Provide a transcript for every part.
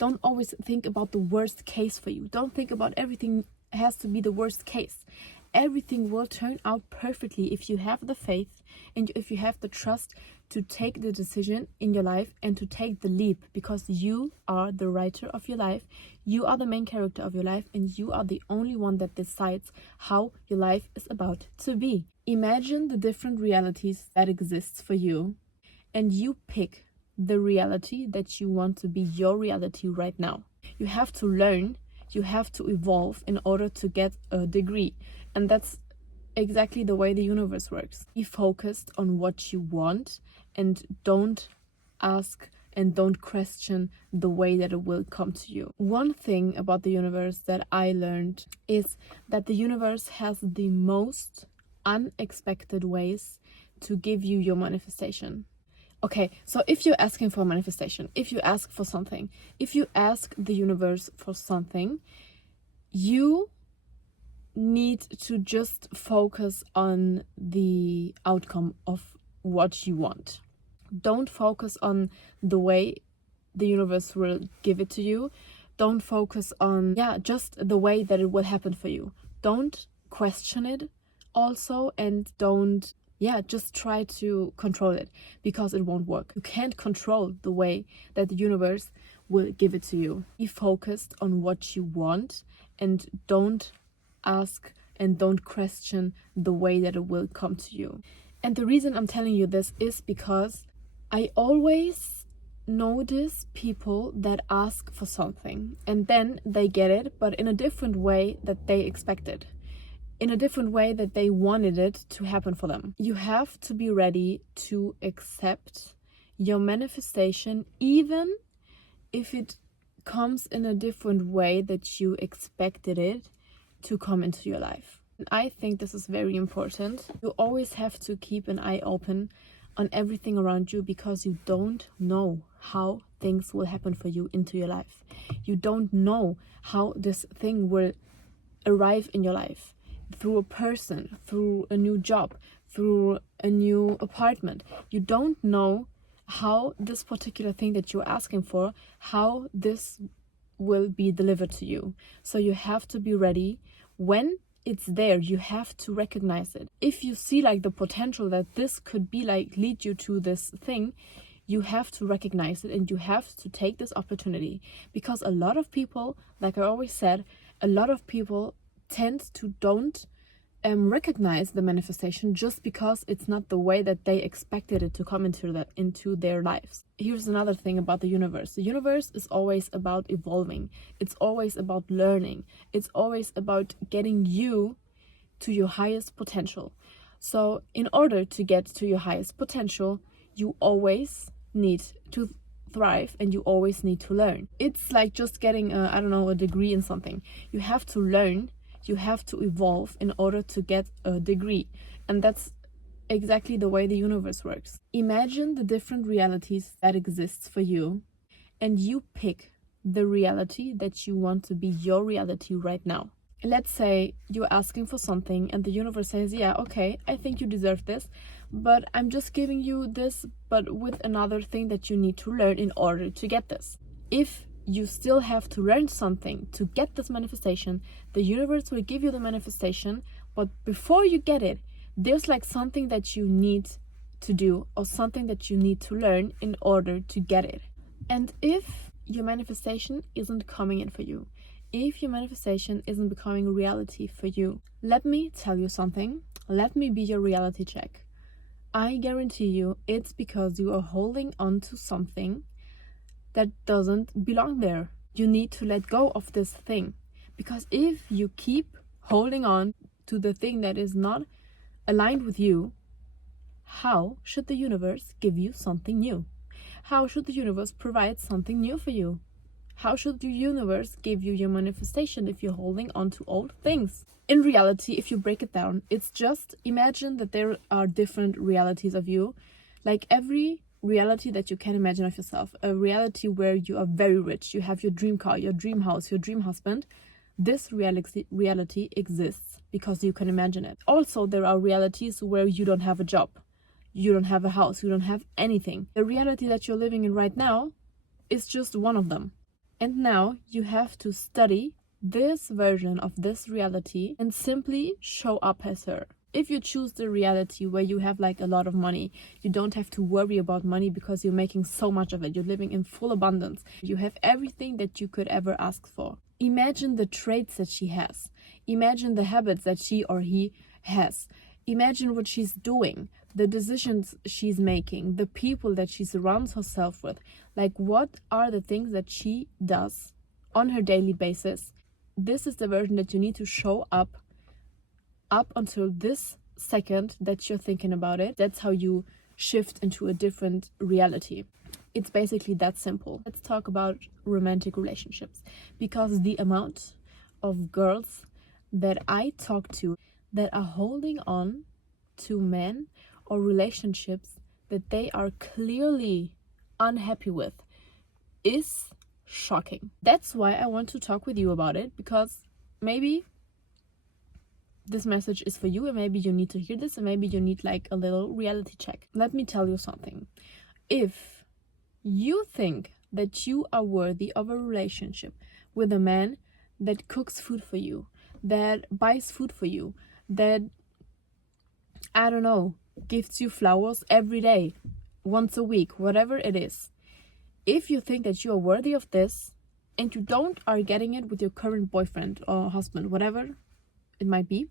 Don't always think about the worst case for you. Don't think about everything has to be the worst case. Everything will turn out perfectly if you have the faith and if you have the trust to take the decision in your life and to take the leap, because you are the writer of your life, you are the main character of your life, and you are the only one that decides how your life is about to be. Imagine the different realities that exists for you, and you pick the reality that you want to be your reality right now. You have to learn, you have to evolve in order to get a degree, and that's exactly the way the universe works. Be focused on what you want and don't ask and don't question the way that it will come to you. One thing about the universe that I learned is that the universe has the most unexpected ways to give you your manifestation. Okay, so if you're asking for a manifestation, if you ask for something, if you ask the universe for something, you need to just focus on the outcome of what you want. Don't focus on the way the universe will give it to you. Don't focus on, just the way that it will happen for you. Don't question it also, and don't, just try to control it, because it won't work. You can't control the way that the universe will give it to you. Be focused on what you want and don't ask and don't question the way that it will come to you. And the reason I'm telling you this is because I always notice people that ask for something and then they get it, but in a different way that they expected, in a different way that they wanted it to happen for them. You have to be ready to accept your manifestation, even if it comes in a different way that you expected it to come into your life. And I think this is very important. You always have to keep an eye open on everything around you, because you don't know how things will happen for you into your life. You don't know how this thing will arrive in your life, through a person, through a new job, through a new apartment. You don't know how this particular thing that you're asking for, how this will be delivered to you. So you have to be ready. When it's there, you have to recognize it. If you see like the potential that this could be like lead you to this thing, you have to recognize it and you have to take this opportunity. Because a lot of people, like I always said, a lot of people tend to don't recognize the manifestation just because it's not the way that they expected it to come into their lives. Here's another thing about the universe. The universe is always about evolving. It's always about learning. It's always about getting you to your highest potential. So in order to get to your highest potential, you always need to thrive and you always need to learn. It's like just getting a degree in something. You have to learn. You have to evolve in order to get a degree. And that's exactly the way the universe works. Imagine the different realities that exists for you, and you pick the reality that you want to be your reality right now. Let's say you're asking for something and the universe says, yeah, okay, I think you deserve this, but I'm just giving you this, but with another thing that you need to learn in order to get this. If you still have to learn something to get this manifestation, the universe will give you the manifestation, but before you get it, there's like something that you need to do or something that you need to learn in order to get it. And if your manifestation isn't coming in for you, if your manifestation isn't becoming a reality for you, let me tell you something. Let me be your reality check. I guarantee you it's because you are holding on to something that doesn't belong there. You need to let go of this thing, because if you keep holding on to the thing that is not aligned with you, how should the universe give you something new? How should the universe provide something new for you? How should the universe give you your manifestation if you're holding on to old things? In reality, if you break it down, it's just imagine that there are different realities of you, like every reality that you can imagine of yourself. A reality where you are very rich, you have your dream car, your dream house, your dream husband. This reality exists because you can imagine it. Also, there are realities where you don't have a job, you don't have a house, you don't have anything. The reality that you're living in right now is just one of them. And now you have to study this version of this reality and simply show up as her. If you choose the reality where you have like a lot of money, you don't have to worry about money because you're making so much of it. You're living in full abundance. You have everything that you could ever ask for. Imagine the traits that she has. Imagine the habits that she or he has. Imagine what she's doing, the decisions she's making, the people that she surrounds herself with. Like, what are the things that she does on her daily basis? This is the version that you need to show up until this second that you're thinking about it. That's how you shift into a different reality. It's basically that simple. Let's talk about romantic relationships, because the amount of girls that I talk to that are holding on to men or relationships that they are clearly unhappy with is shocking. That's why I want to talk with you about it, because maybe this message is for you, and maybe you need to hear this, and maybe you need like a little reality check. Let me tell you something. If you think that you are worthy of a relationship with a man that cooks food for you, that buys food for you, that, I don't know, gives you flowers every day, once a week, whatever it is. If you think that you are worthy of this and you are getting it with your current boyfriend or husband, whatever it might be,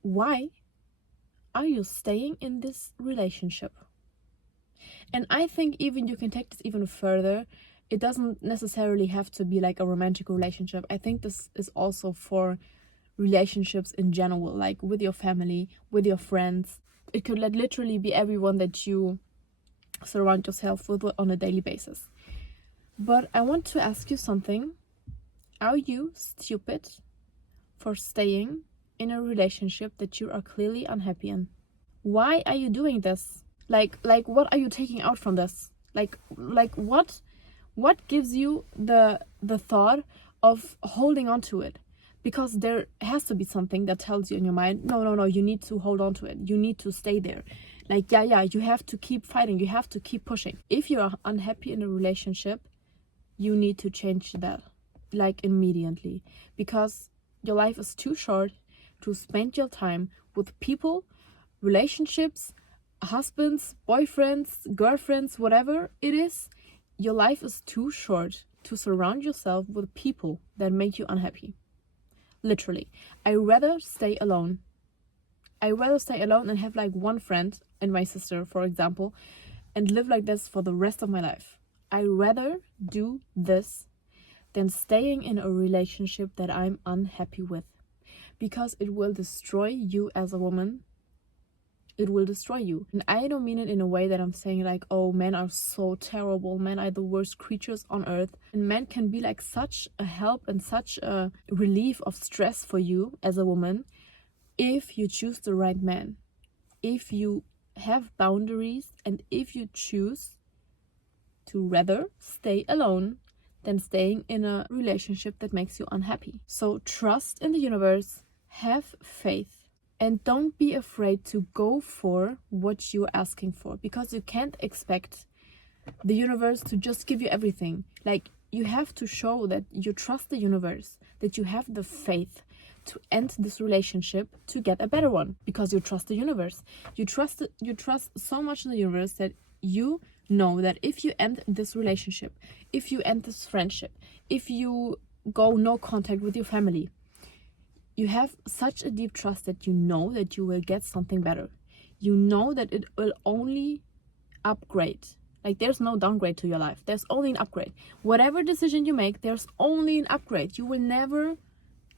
why are you staying in this relationship? And I think even you can take this even further. It doesn't necessarily have to be like a romantic relationship. I think this is also for relationships in general, like with your family, with your friends. It could literally be everyone that you surround yourself with on a daily basis. But I want to ask you something. Are you stupid for staying in a relationship that you are clearly unhappy in? Why are you doing this? Like what are you taking out from this? Like what gives you the thought of holding on to it? Because there has to be something that tells you in your mind, no, you need to hold on to it. You need to stay there. Like, yeah, you have to keep fighting. You have to keep pushing. If you're unhappy in a relationship, you need to change that, like, immediately. Because your life is too short to spend your time with people, relationships, husbands, boyfriends, girlfriends, whatever it is. Your life is too short to surround yourself with people that make you unhappy. Literally. I'd rather stay alone. I'd rather stay alone and have like one friend and my sister, for example, and live like this for the rest of my life. I'd rather do this than staying in a relationship that I'm unhappy with, because it will destroy you as a woman. It will destroy you. And I don't mean it in a way that I'm saying like, oh, men are so terrible, men are the worst creatures on earth. And men can be like such a help and such a relief of stress for you as a woman if you choose the right man, if you have boundaries, and if you choose to rather stay alone than staying in a relationship that makes you unhappy. So trust in the universe, have faith, and don't be afraid to go for what you're asking for, because you can't expect the universe to just give you everything. Like, you have to show that you trust the universe, that you have the faith to end this relationship to get a better one, because you trust the universe. You trust so much in the universe that you know that if you end this relationship, if you end this friendship, if you go no contact with your family, you have such a deep trust that you know that you will get something better. You know that it will only upgrade. Like, there's no downgrade to your life. There's only an upgrade. Whatever decision you make, there's only an upgrade. You will never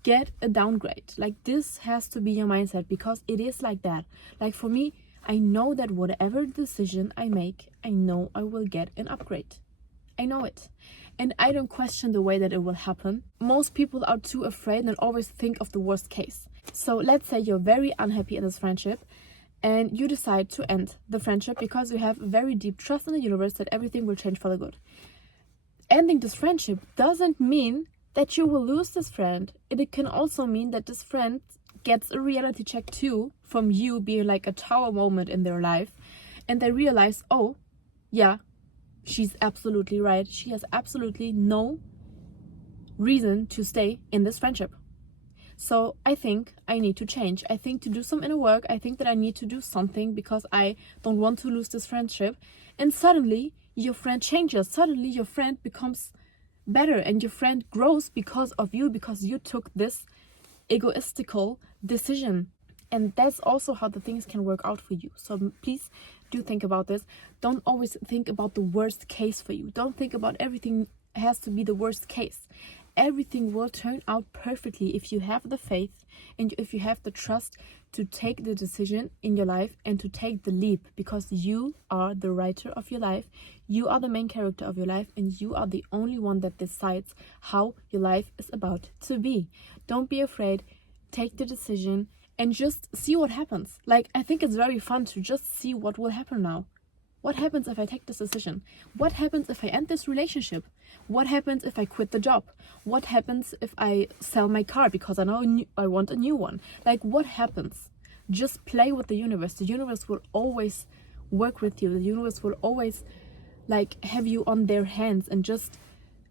get a downgrade. Like, this has to be your mindset, because it is like that. Like, for me, I know that whatever decision I make, I know I will get an upgrade. I know it. And I don't question the way that it will happen. Most people are too afraid and always think of the worst case. So let's say you're very unhappy in this friendship and you decide to end the friendship because you have very deep trust in the universe that everything will change for the good. Ending this friendship doesn't mean that you will lose this friend. It can also mean that this friend gets a reality check too from you being like a tower moment in their life, and they realize, oh, yeah, she's absolutely right. She has absolutely no reason to stay in this friendship. So I think I need to change. I think to do some inner work. I think that I need to do something because I don't want to lose this friendship. And suddenly your friend changes. Suddenly your friend becomes better and your friend grows because of you, because you took this egoistical decision. And that's also how the things can work out for you. So please do think about this. Don't always think about the worst case for you. Don't think about everything has to be the worst case. Everything will turn out perfectly if you have the faith and if you have the trust to take the decision in your life and to take the leap, because you are the writer of your life. You are the main character of your life, and you are the only one that decides how your life is about to be. Don't be afraid. Take the decision and just see what happens. Like, I think it's very fun to just see what will happen now. What happens if I take this decision? What happens if I end this relationship? What happens if I quit the job? What happens if I sell my car because I know I want a new one? Like, what happens? Just play with the universe. The universe will always work with you. The universe will always like have you on their hands and just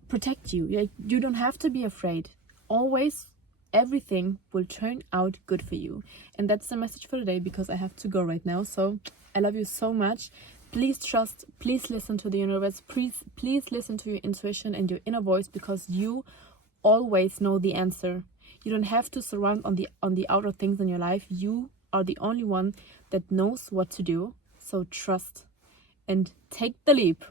protect you. Like, you don't have to be afraid. Always everything will turn out good for you. And that's the message for today, because I have to go right now. So I love you so much. Please trust, please listen to the universe, please listen to your intuition and your inner voice, because you always know the answer. You don't have to surround on the outer things in your life. You are the only one that knows what to do. So trust and take the leap.